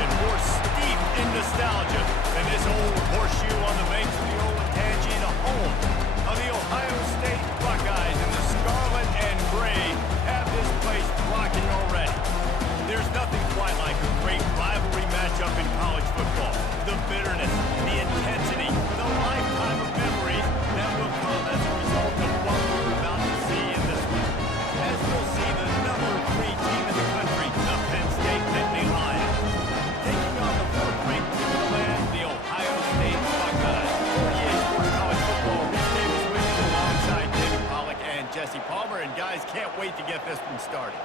tradition, more steeped in nostalgia than this old horseshoe on the banks of the Olentangy, the home of the Ohio State Buckeyes. And the scarlet and gray have this place rocking already. There's nothing quite like a great rivalry matchup in college football. The bitterness, the intensity, the lifetime of memories that will come as a result of what we're about to see in this one. As we'll see the number 3 team in the country, the Penn Ohiost, taking on the 4th-ranked team in the land, the Ohio State Buckeyes. For EA Sports College Football, Rich Davis with you alongside David Pollack and Jesse Palmer. And guys, can't wait to get this one started.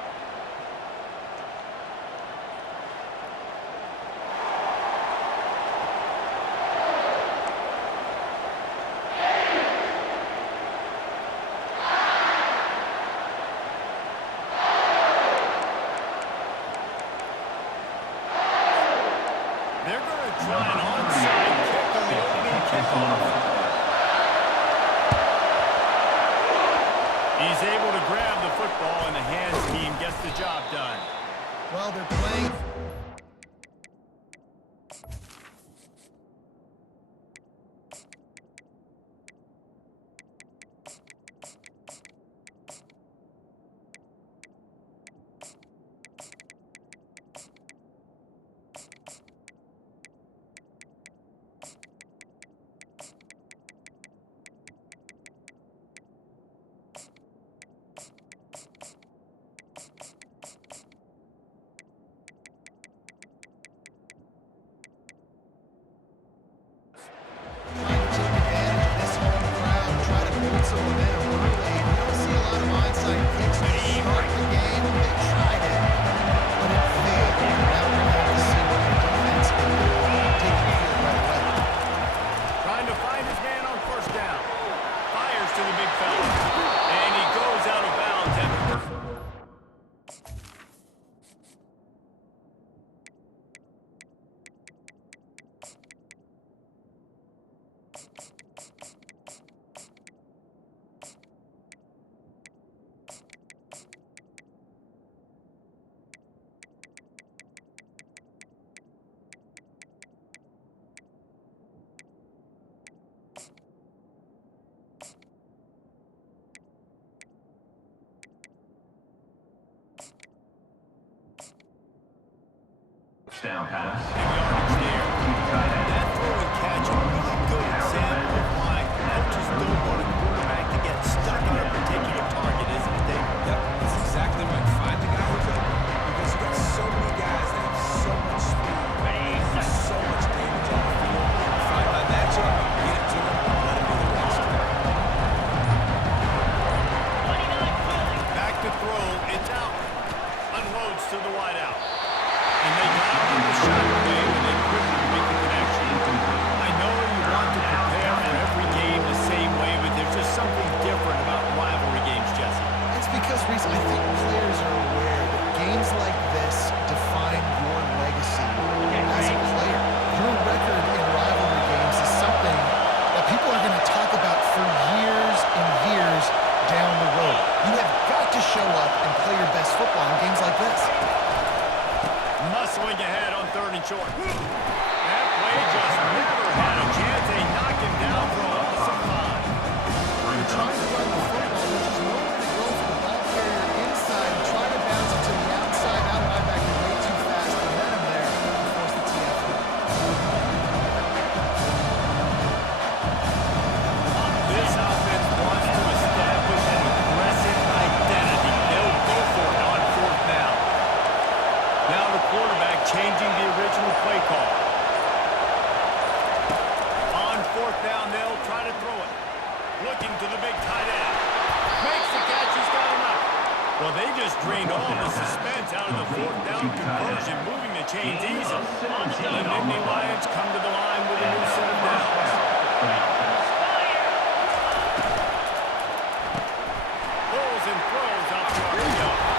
They're going to try an onside kick on the opening kickoff. He's able to grab the football, and the hands team gets the job done. Well, they're playing. Down pass. That throw and catch, a really good example of why coaches don't want a quarterback to get stuck on a particular target, isn't it, Dave? Yep, that's exactly right. Find the guy who's open, because you got so many guys that have so much speed, and so much damage on the field. Find my matchup, get it to him, let him do the rest. Back to throw, it's out. Unloads to the wideout. And they got out of the shot play when they couldn't make the connection. I know you want to prepare for every game the same way, but there's just something different about rivalry games, Jesse. It's because, Reese, I think players are aware that games like this define your legacy as a player. Your record in rivalry games is something that people are going to talk about for years and years down the road. You have got to show up and play your best football in games like this. Muscling ahead on 3rd and short. That play just never had a chance. They knock him down for a loss of 5. You're trying to run the football. There's just nowhere to go for the ball carrier inside and try to bounce it to the outside. Out linebacker way too fast to let him there and force the TFL. This offense wants to establish an aggressive identity. They'll go for it on 4th down. Now the quarterback changing the original play call. On 4th down, they'll try to throw it. Looking to the big tight end. Makes the catch, he's got enough. Well, they just drained all the suspense out of the 4th down conversion, moving the chains easily. The Nittany Lions come to the line with a new set of downs. Pulls and throws out the RPO.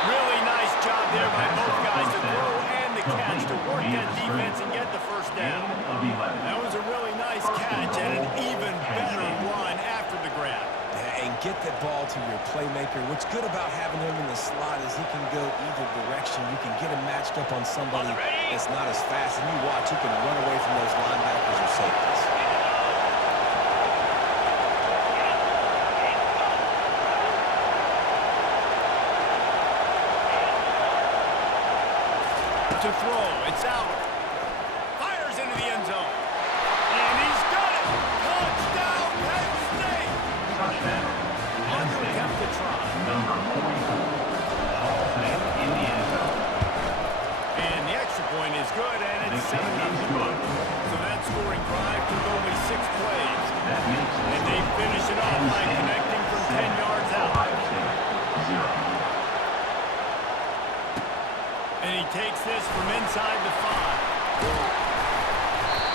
Really nice job there by both guys to throw and the catch to work that defense and get the 1st down. That was a really nice catch and an even better run after the grab. And get the ball to your playmaker. What's good about having him in the slot is he can go either direction. You can get him matched up on somebody that's not as fast, and you watch, he can run away from those linebackers or safeties. To throw, it's out. Fires into the end zone. And he's got it. Touchdown, Penn State. Touchdown. On to attempt to try. Number 44. Hall of Fame in the end zone. And the extra point is good, and it's 7-0. So that scoring drive took only 6 plays. That makes it. And they finish it off by connecting from 10 yards out. Ohio State, 0. And he takes this from inside the 5.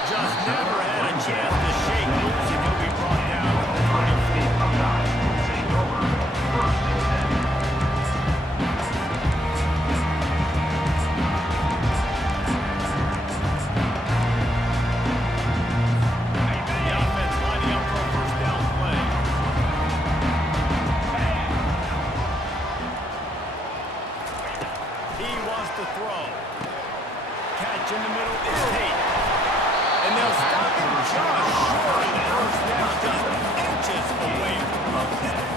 Just never had a chance to shake loose, and he'll be brought down at the 24. Buckeyes will take over. First and 10. The offense lining up for a first down play. He wants to throw. Catch in the middle is Tate. And they'll stop him just short of the first down, just inches away from the offense.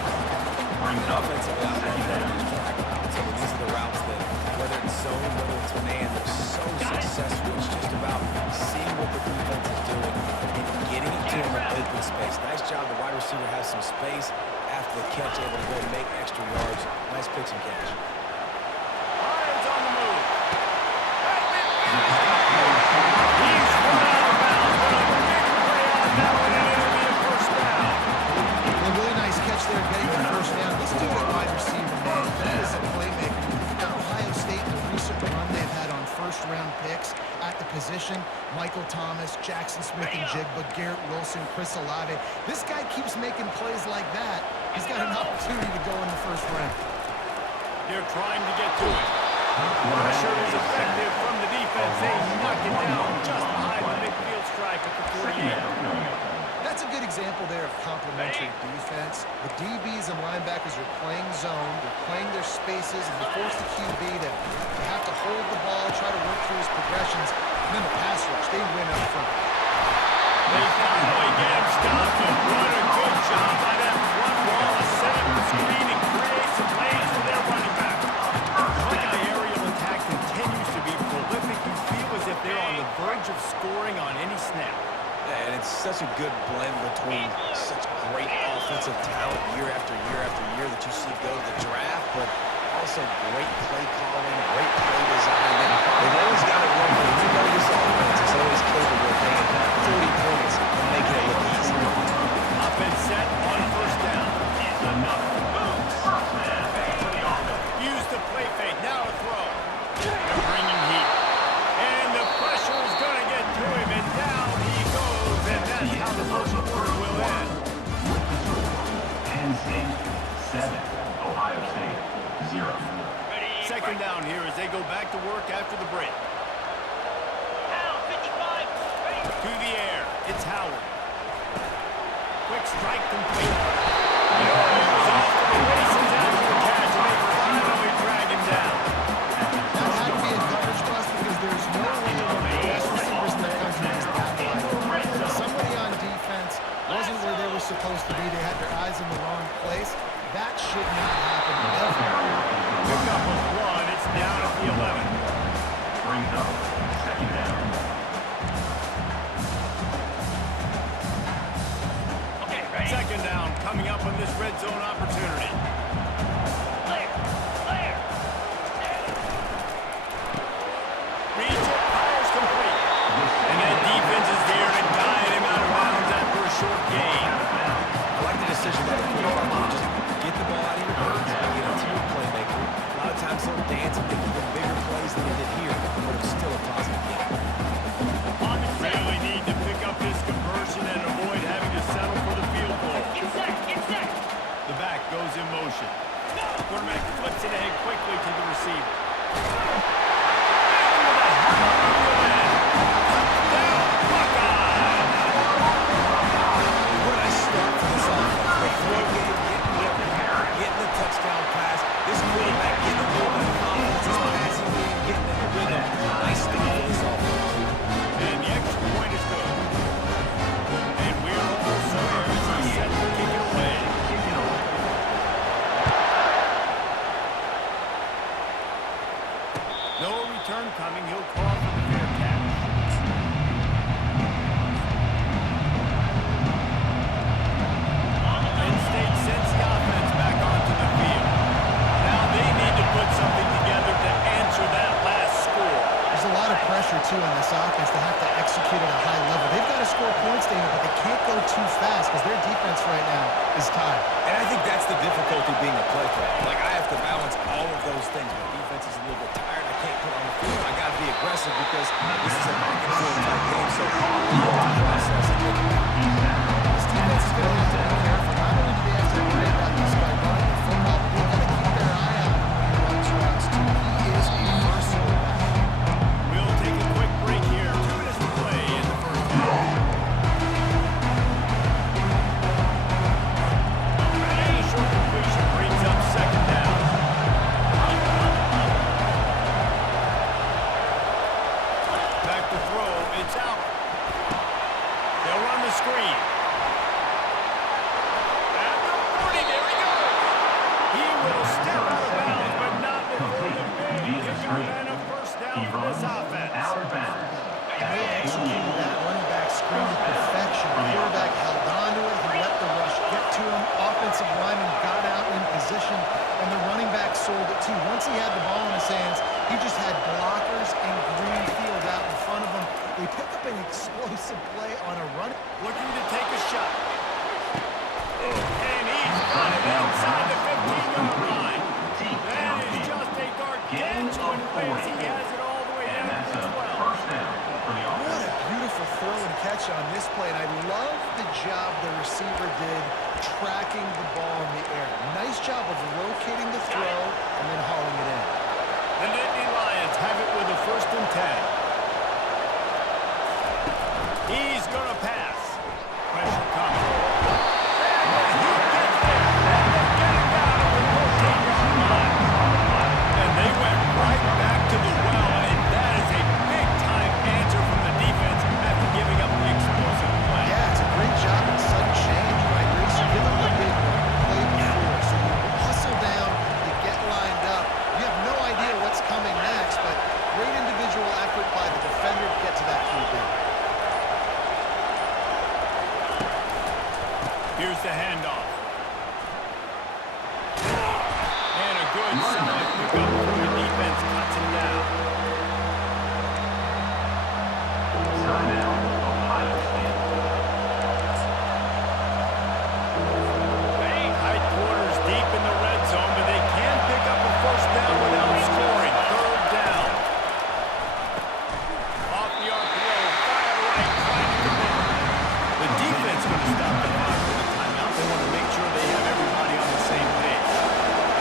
Brings up Offensively, I love second that down. these track routes. I mean, these are the routes that, whether it's zone, whether it's man, they're so successful. It's just about seeing what the defense is doing and getting it to him in open space. Nice job. The wide receiver has some space after the catch, able to go and make extra yards. Nice pitch and catch. Lions on the move. He's run out of bounds, but a big play on that one, and it'll be a first down. A really nice catch there, getting the first down. This dude at wide receiver, man, he is a playmaker. Now, Ohio State, the recent run they've had on first-round picks at the position, Michael Thomas, Jackson Smith-Njigba, Garrett Wilson, Chris Olave. This guy keeps making plays like that. He's got an opportunity to go in the first round. They're trying to get to it. Pressure is effective from the defense. They knock it down just behind the midfield stripe at the 48. That's a good example there of complementary defense. The DBs and linebackers are playing zone, they're playing their spaces, and they force the QB to have to hold the ball, try to work through his progressions, and then the pass rush, they win up front. They finally get him stopped, and what a good job by that front wall to set up the screen and create some lanes for their running back. Buckeye aerial attack continues to be prolific. You feel as if they're on the verge of scoring on any snap. And it's such a good blend between such great offensive talent year after year after year that you see go to the draft, but also great play calling, great play design. And they've always got it working. You know this offense is always capable of getting 40 points and making it look easy. Offense set on first down. It's another. First man for the offense. Use the play fake. Now a throw. They're bringing heat. And the pressure is going to get to him, and down he goes. And that's how the first quarter will end. Penn State, 7. Ohio State, 0. Second down here as they go back to work after the break. To the air. It's Howard. Quick strike complete. And he was off to the races after the catch, and they finally drag him down. That had to be a coverage bust because there's no way one of the best receivers in the country is that wide. Somebody on defense wasn't where they were supposed to be. They had their eyes in the wrong place. That should not happen ever. Pick up a run. It's down at the 11. Brings up second down. Second down coming up on this red zone opportunity. Reads it, fires complete. And that defense is there to guide him out of bounds after a short gain. I like the decision by the quarterback to just get the ball out of your hands and get it to your playmaker. A lot of times they'll dance and make even bigger plays than they did here, but it's still a positive game. Really need to pick up this conversion and avoid having to settle for the field goal. The back goes in motion. Quarterback flips it ahead quickly to the receiver. Touchdown, Buckeyes! What a nice start for this offense. The throw game, getting the touchdown pass. This quarterback getting a little bit No return coming. He'll call for the fair catch. Penn State sends the offense back onto the field. Now they need to put something together to answer that last score. There's a lot of pressure, too, in this offense. They have to execute at a high level. They've got to score points, David, but they can't go too fast because their defense right now is tired. And I think that's the difficulty being a play caller. Like, I have to balance all of those things. My defense is a little bit tired. I can't put on the field. I got to be aggressive because this is a back-and-forth type game, so a lot to process and think about. This defense is going to have to be careful. Not only do they have to worry about this guy running the football, but they've got to keep their eye on him when he runs routes, too. He is a versatile back. We'll take a quick break here. 2 minutes to play in the first half. And a short completion brings up second down. Back to throw. It's out. They'll run the screen. At the 40, there he goes. He will step out of bounds, but not before the big kicker and a first down for this offense. They executed that running back screen to perfection. The quarterback held on to it. He let the rush get to him. Offensive lineman got out in position, and the running back sold it too. Once he had the ball in his hands, he just had blockers and green field out in front of him. They picked up an explosive play on a run. Looking to take a shot. And he's got it outside the 15-yard line. That is just a gargantuan pass. He has it all the way down to the 12. What a beautiful throw and catch on this play, and I love the job the receiver did tracking the ball in the air. Nice job of locating the throw and then hauling it in. The Nittany Lions have it with a 1st and 10. He's going to pass. Pressure coming. And he gets there. And they're getting down at the 14-yard line. And they went right back to the well, and that is a big-time answer from the defense after giving up the explosive play. Yeah, it's a great job in sudden change, right, Reese? You give up the big one, play before, so you hustle down, you get lined up. You have no idea what's coming next, but great individual effort by the defender to get to that QB. Here's the handoff. And a good solid pickup from the defense cuts him down. Tight quarters deep in the red zone, but they can pick up a first down without scoring. 3rd down. Off the arc throw, fire right, trying to commit. The defense going to stop the clock with a timeout. They want to make sure they have everybody on the same page.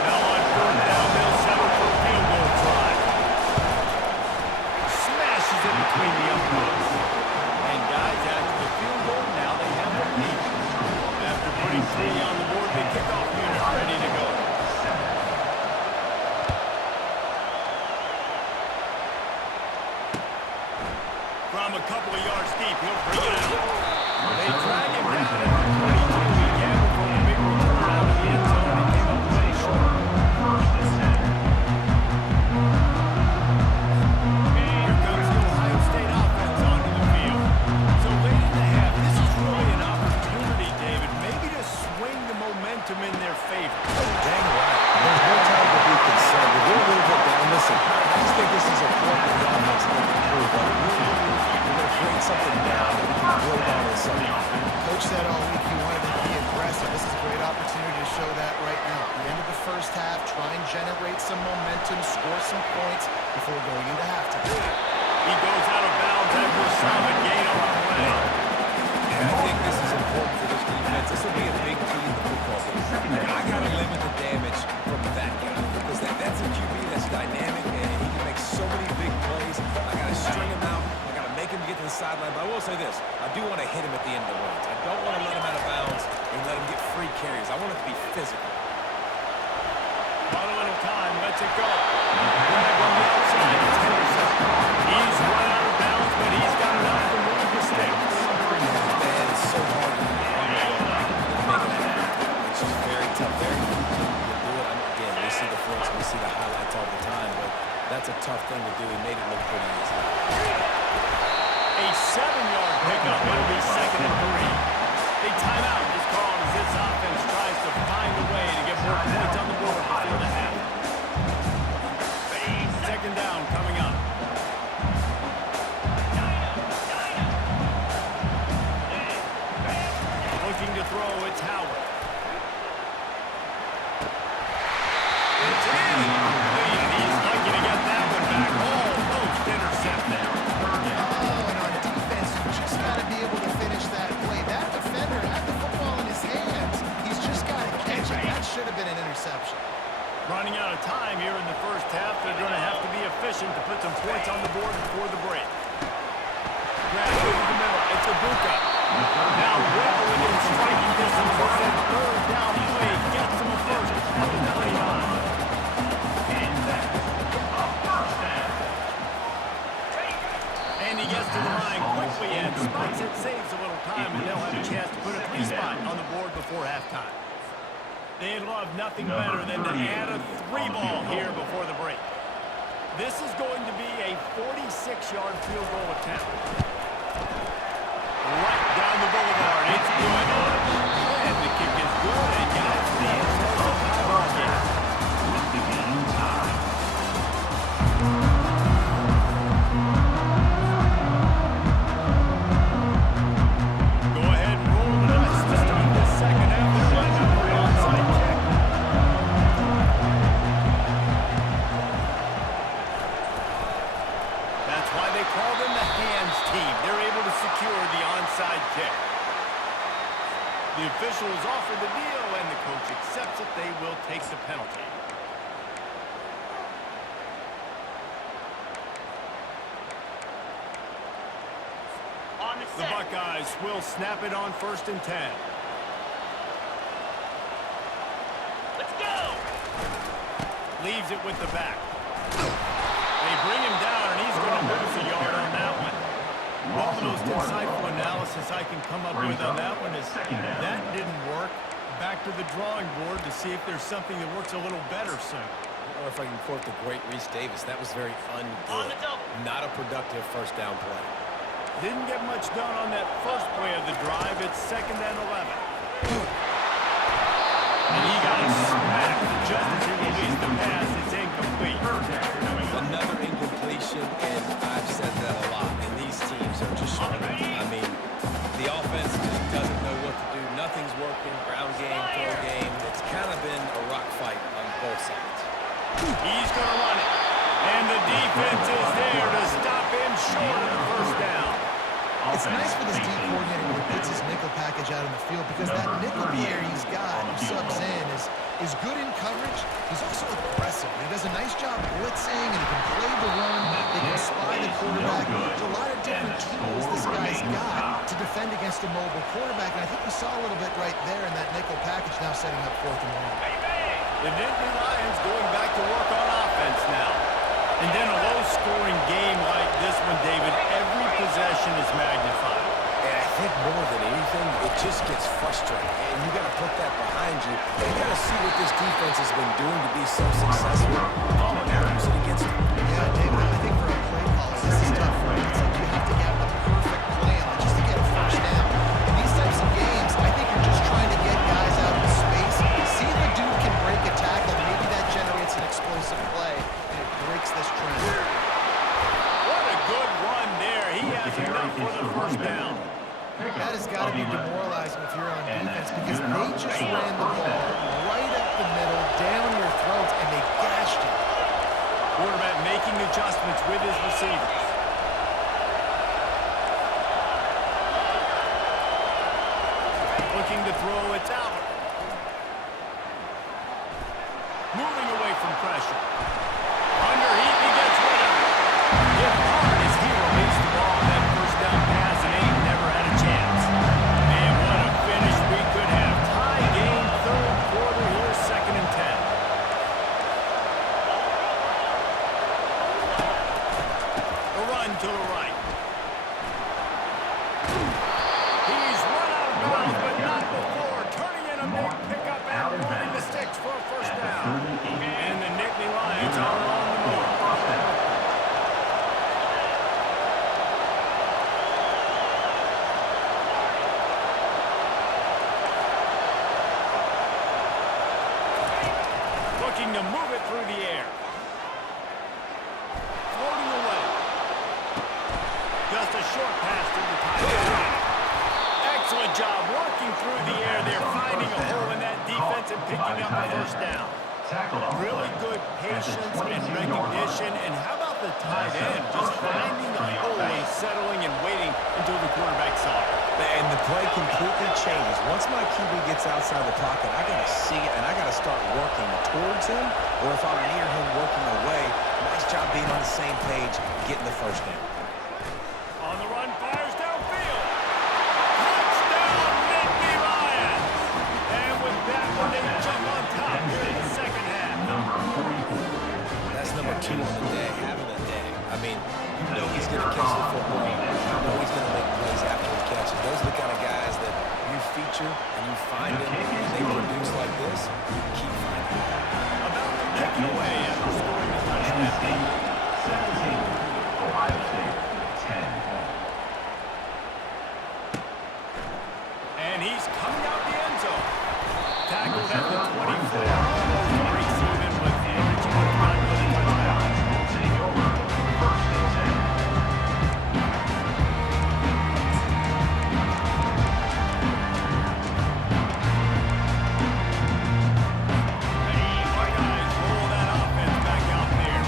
Now on 3rd down, they'll settle for a field goal try. Smashes it between the uprights. And guys, after the field goal, now they have the lead. After putting 3 on the board, the kickoff unit ready to go. From a couple of yards deep, he'll bring it out. They drag him down at the 22. He gambled for a big return out of the end zone and came up way short. Here comes the Ohio State offense onto the field. So late in the half, this is really an opportunity, David, maybe to swing the momentum in their favor. Dang right. There's no time to be concerned. We're a little bit down. Listen, I just think this is important for the offense to improve. But we're going to break something down that we can build on in the second half. Coach said all week he wanted them to be aggressive. This is a great opportunity to show that right now. At the end of the first half, try and generate some momentum, score some points before going into halftime. He goes out of bounds after a solid gain on the play. And I think this is important for this defense. This will be a big key in the football game. I got to limit the damage from that guy because that's a QB that's dynamic and he can make so many big plays. I got to string him out. I got to make him get to the sideline. But I will say this. I do want to hit him at the end of the runs. I don't want to let him out of bounds and let him get free carries. I want it to be physical. Following of time, lets it go. Drag on the outside, it's Henderson. He's run out of bounds, but he's got enough to move the sticks. Man, it's so hard to make it happen. It's just very tough, very few people can do it. Again, we see the flips, we see the highlights all the time, but That's a tough thing to do. He made it look pretty easy. A 7-yard pickup. It'll be 2nd and 3. A timeout is called as this offense tries to find a way to get more points on the board before the half. 2nd down coming up. Looking to throw, it's Howard. It's in. He's lucky to get that one back. Almost intercepted. Oh, and on defense, you just got to be able to finish that play. That defender had the football in his hands. He's just got to catch it. That should have been an interception. Running out of time here in the first half. They're going to have to be efficient to put some points on the board before the break. Grab over the middle. It's Ibuka. Now well within striking distance for that 3rd down play. Gets him a first at the 29. And he gets to the line quickly and spikes it, saves a little time, and they'll have a chance to put a 3-spot on the board before halftime. They'd love nothing better than to add a 3-ball here before the break. This is going to be a 46-yard field goal attempt. Right down the boulevard. It's good. And the kick is good. And guys, the explosive high ball game. Go ahead and roll the dice to start this 2nd half. They're lined up for an onside kick. That's why they call them the hands team. They're able to secure the onside kick. The officials offer the deal, and the coach accepts it. They will take the penalty. The Buckeyes will snap it on 1st and 10. Let's go! Leaves it with the back. They bring him down, and he's going to lose a yard on that one. Well, the most insightful analysis I can come up with on that one is that didn't work. Back to the drawing board to see if there's something that works a little better soon. Or if I can quote the great Reese Davis, that was very ungood. Not a productive 1st down play. Didn't get much done on that first play of the drive. It's 2nd and 11. And he got it smacked just as he released the pass. It's incomplete. Another incompletion, and I've said that a lot, and these teams are just struggling. I mean, the offense just doesn't know what to do. Nothing's working. Ground game, throw game. It's kind of been a rock fight on both sides. He's going to run it. And the defense is there to stop him short of the 1st down. It's nice for this D coordinator when he puts his nickel package out in the field because that nickel player he's got, who subs in, is good in coverage. He's also aggressive. He does a nice job blitzing, and he can play the run. They can spy the quarterback. There's a lot of different tools this guy's got to defend against a mobile quarterback, and I think we saw a little bit right there in that nickel package now setting up 4th and 1. The Nittany Lions going back to work on offense now. And then a low-scoring game like this one, David, every possession is magnified. And I think more than anything, it just gets frustrating. And you got to put that behind you. You got to see what this defense has been doing to be so successful. Oh, now use it against them. Yeah, David, I think for a play caller, this is tough, right? It's like you have to get the perfect plan just to get a 1st down. In these types of games, I think you're just trying to get guys out in space, see if the dude can break a tackle. Maybe that generates an explosive play, and it breaks this trend. What a good run there. He has enough for the 1st down. That has got to be demoralizing if you're on defense because they just ran the ball right up the middle, down your throats, and they gashed it. Quarterback making adjustments with his receivers. Looking to throw, it's Albert. Moving away from pressure. Under heat, he gets rid of it. Hit hard as he released the ball on that 1st down pass, and ain't never had a chance. And what a finish we could have. Tie game, 3rd quarter here, 2nd and 10. A run to the right. He's run out of bounds, but not before. Turning in a big pickup and running the sticks for a 1st down. And the Nittany Lions are on the move. to move it through the air. Floating away. Just a short pass to the tight end. Excellent job working through the air there, finding a hole in that defense and picking up a first down. Really good patience and recognition. And how about the tight end just finding a hole and settling and waiting until the quarterback saw it. And the play completely changes. Once my QB gets outside the pocket, I got to see it, and I got to start working towards him, or if I'm near him working away, nice job being on the same page, getting the first down. On the run, fires downfield. Touchdown, Nittany Lions. And with that one, they jump on top here in the second half. That's number 2 on the day, having a day. I mean, you know he's going to catch the football. You know he's going to make plays after he catches. Those are the kind of guys that you feature and you find them, and they produce like this, you keep finding them. About to kick it away after scoring a touchdown. 17, Ohio State, 10. And he's coming out the end zone. Tackled at the 24. Almost breaks even with the edge. He would have gotten for the touchdown. Take over, 1st and 10. Our guys roll that offense back out there.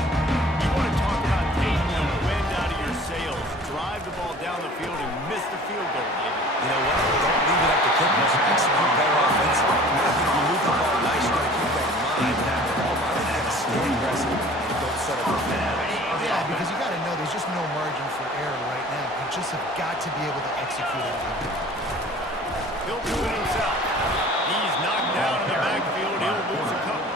You want to talk about taking the wind out of your sails. Drive the ball down the field and miss the field goal, baby. You know what? Don't leave it up to kickers. Execute better offensively. I think you move the ball nice. You got to keep that in mind. You got to stay aggressive and don't settle for that. Yeah, because you got to know there's just no margin for error right now. You just have got to be able to execute it. He'll do it himself. He's knocked down in the backfield. He'll lose a couple.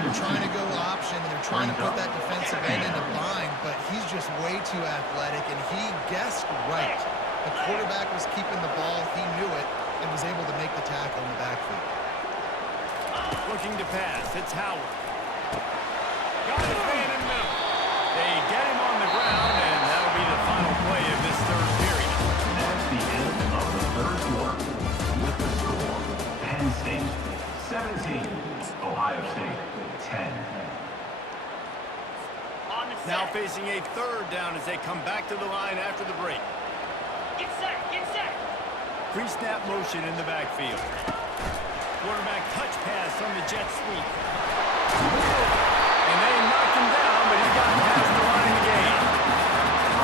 They're trying to go option, and they're trying to put that defensive end in a bind, but he's just way too athletic, and he guessed right. The quarterback was keeping the ball. He knew it and was able to make the tackle in the backfield. Looking to pass. It's Howard. Got his man in the middle. They get him on the ground, and that'll be the final play of this third period. That's the end of the 3rd quarter. With the score, Penn State, 17, Ohio State, 10. Now facing a 3rd down as they come back to the line after the break. Get set, get set. Pre-snap motion in the backfield. Quarterback touch pass on the jet sweep. And they knocked him down, but he got past the line of the game.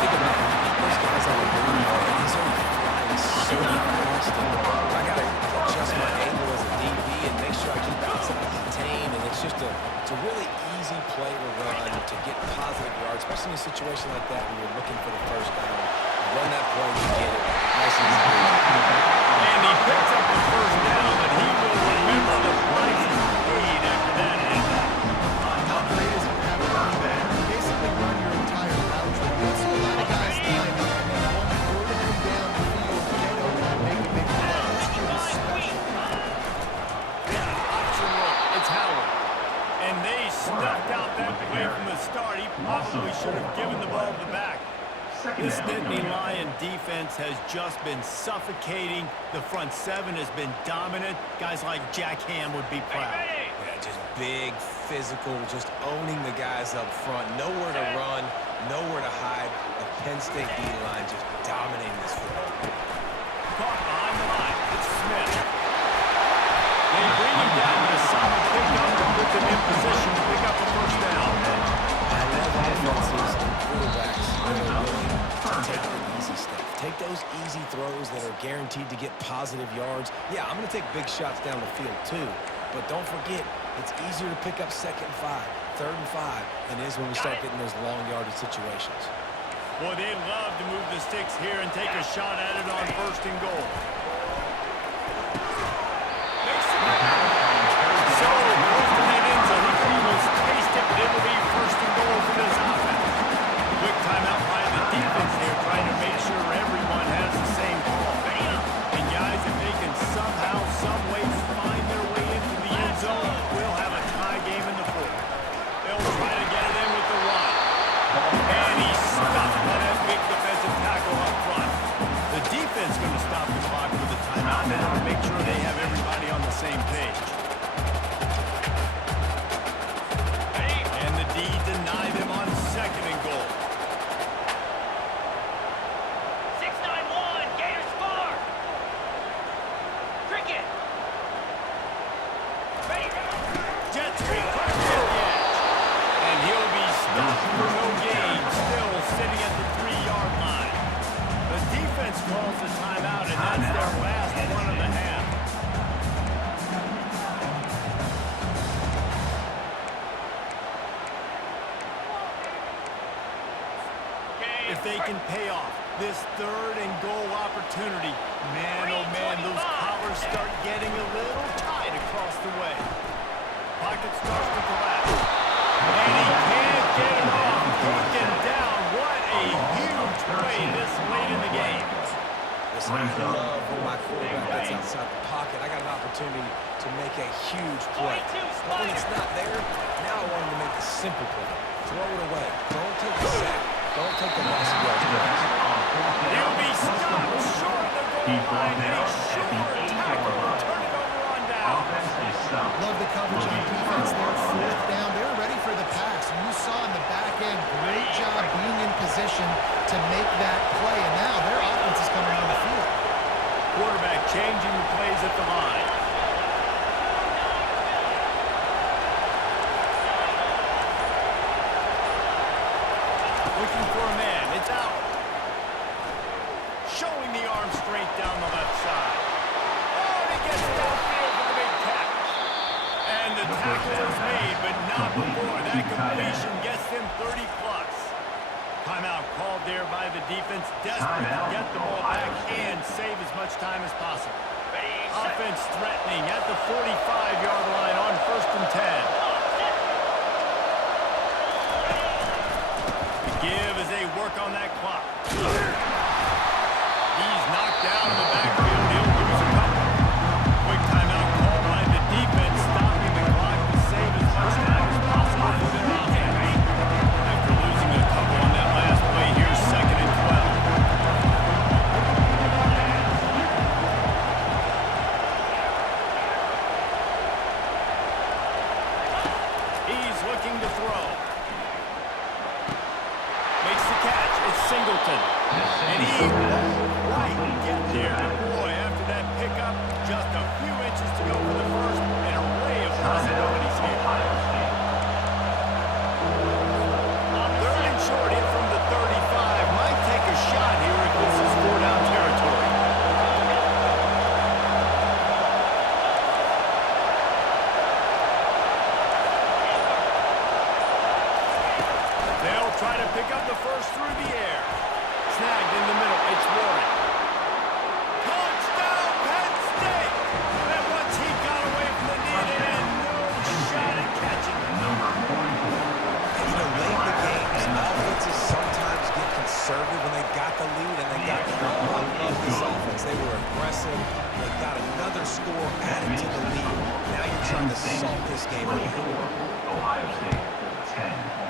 Think about it. Those guys on the balloon, he's only flying so fast. I got to adjust my angle as a DB and make sure I keep outside contained. And it's just a really easy play to run to get positive yards, especially in a situation like that when you're looking for the first down. Run that play, you get it. Nice and easy. And he picks up the first down, but he will remember the price he paid after that hit. How great is it to have a running back? Basically run your entire route tree. You see a lot of guys line up and then run vertically down the field, get open, and make a big play. This kid is special. Option look, it's Howard. And they snuffed out that play from the start. He probably should have given the ball to the back. This Nittany Lion defense has just been suffocating. The front 7 has been dominant. Guys like Jack Ham would be proud. Yeah, just big, physical, just owning the guys up front. Nowhere to run, nowhere to hide. The Penn State D-line just dominating this football game. Caught behind the line. It's Smith. They bring him down with a solid pickup to put them in position to pick up a first down. I love offenses and quarterbacks that are willing to take the easy stuff. Take those easy throws that are guaranteed to get positive yards. Yeah, I'm going to take big shots down the field too. But don't forget, it's easier to pick up 2nd and 5, 3rd and 5 than it is when we start getting those long yardage situations. Boy, they love to move the sticks here and take a shot at it on 1st and goal. So, close to that end zone. He could almost taste it, but it'll be 1st and goal for this offense. Quick timeout by the defense there, trying to make sure everyone has the same call. And guys, if they can somehow, some way find their way into the end zone, we'll have a tie game in the 4th. They'll try to get it in with the run. And he's stuffed by that big defensive tackle up front. The defense going to stop the clock stop for no gain, still sitting at the 3-yard line. The defense calls a timeout, and that's their last one of the half. If they can pay off this 3rd and goal opportunity, man, oh man, those collars start getting a little tight across the way. Pocket starts to collapse. And he can't get it off. Taken down. What a huge play this late in the game. Listen, I love when my quarterback gets outside the pocket. I got an opportunity to make a huge play. But when it's not there, now I want him to make the simple play. Throw it away. Don't take the sack. Don't take the loss of yards. He'll be stopped short of the goal line. A short tackle will turn it over on down. Love the coverage on defense there. 4th down. They're ready for the pass. You saw in the back end, great job being in position to make that play. And now their offense is coming on the field. Quarterback changing the plays at the line. Looking for a man. It's out. Showing the arm straight down the left side. Oh, and he gets downfield for the big catch. And the tackle is made, but not before. That completion gets them 30-plus. Timeout called there by the defense. Desperate to get the ball back and save as much time as possible. Offense threatening at the 45-yard line on 1st and 10. Give as they work on that clock. He's knocked down in the backfield. He'll lose a couple. Quick timeout called by the defense, stopping the clock to save as much time as possible for their offense. After losing a couple on that last play, here's 2nd and 12. He's looking to throw. Makes the catch. It's Singleton. And he won't quite get there. Boy, after that pickup, just a few inches to go for the first, and a ray of possibilities here. 3rd and short in from the 35. Might take a shot here if this is 4-down territory. They'll try to pick up the first through the air. Snagged in the middle. It's Warren. Touchdown, Penn State! And once he got away from the knee, they had no shot at catching him. And you know, late in the games, offenses sometimes get conservative when they got the lead and they got the ball. I love this offense. They were aggressive. They got another score added to the lead. Now you're trying to salt this game away. Ohio State, 10.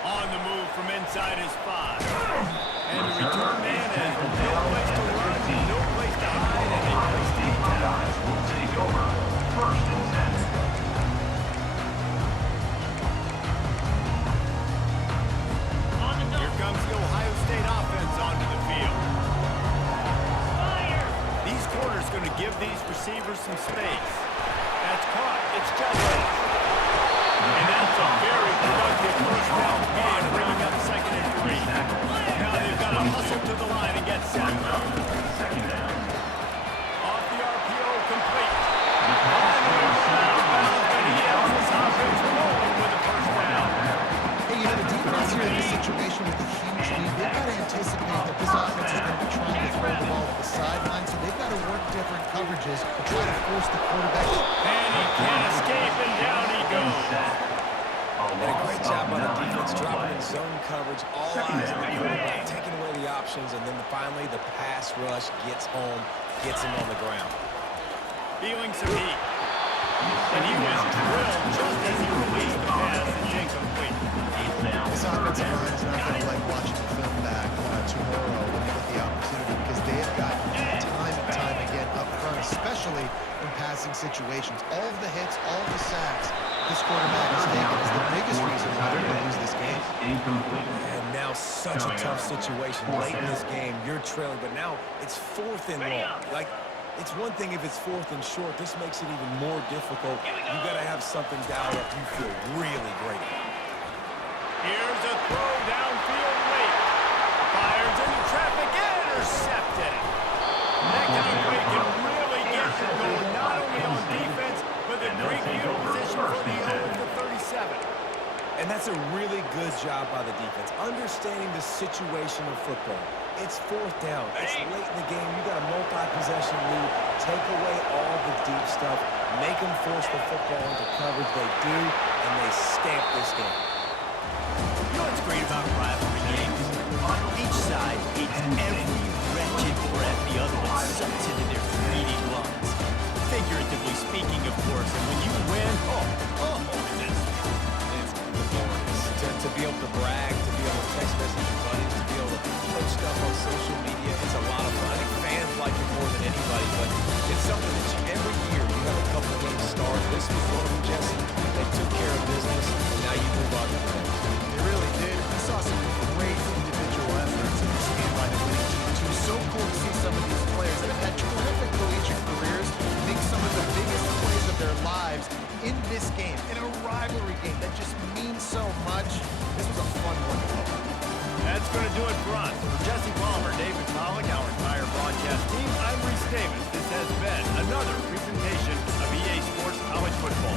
On the move from inside his 5. And the return man has no place to run, no place to hide, and no place to get down. Will take over 1st and 10. Here comes the Ohio State offense onto the field. These corners going to give these receivers some space. That's caught. It's Judge. And that's a very productive first down game, bringing up 2nd and 3. Now they've got to hustle to the line and get set. Second down. Off the RPO, complete. On the move out of bounds, but he has this offense rolling with a first down. Hey, you know, the defense here in this situation with a huge lead, they've got to anticipate that this offense is going to be trying to throw the ball to the sideline, so they've got to work different coverages to try to force the quarterback. And he can't escape, and down he goes. And a great job by the defense, dropping in zone coverage, all eyes on the quarterback, taking away the options, and then finally the pass rush gets home, gets him on the ground. Feeling some heat. And he was drilled just as he released the pass. It's incomplete. This offensive line is not going to like watching the film back tomorrow when they get the opportunity, because they have got time and time again up front, especially in passing situations. All of the hits, all of the sacks this quarterback has taken is the biggest reason why they're going to lose this game. And now such a tough situation late in this game. You're trailing, but now it's 4th and long. Like, It's one thing if it's 4th and short. This makes it even more difficult. You got to have something dialed up you feel really great about. Here's a throw downfield late. Fires into traffic, intercepted. That kind of play can really get you going, not only on defense, but the great field position for the 0 to 37. And that's a really good job by the defense, understanding the situation of football. It's 4th down. It's late in the game. You got a multi-possession lead. Take away all the deep stuff. Make them force the football into coverage. They do, and they stamp this game. You know what's great about rivalry games? Each side hates every wretched breath the other one sucks into their greedy lungs. Figuratively speaking, of course, and when you win, To be able to brag, to be able to text message your buddies, to be able to post stuff on social media, it's a lot of fun. I think fans like it more than anybody, but it's something that every year you have a couple games start. This was one of them, Jesse. They took care of business, and now you move on to the next. They really did. We saw some great individual efforts in this game by the winning team, too. So cool to see some of these players that have had terrific collegiate careers make some of the biggest plays of their lives in this game, in a rivalry game that just means so much. This was a fun one to cover. that's going to do it for us. For Jesse Palmer, David Pollock, our entire broadcast team, I'm Reese Davis. This has been another presentation of EA Sports College Football.